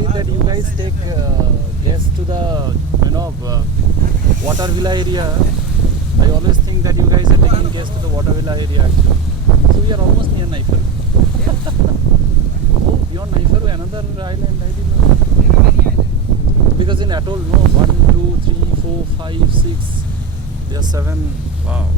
seen that you guys take guests to the water villa area. I always think that you guys are taking guests to the water villa area actually. So we are almost near Naifar. Oh, beyond Naifar, another island. I didn't know. There are many islands. Because in Atoll, no, 1, 2, 3, 4, 5, 6. There are 7. Wow.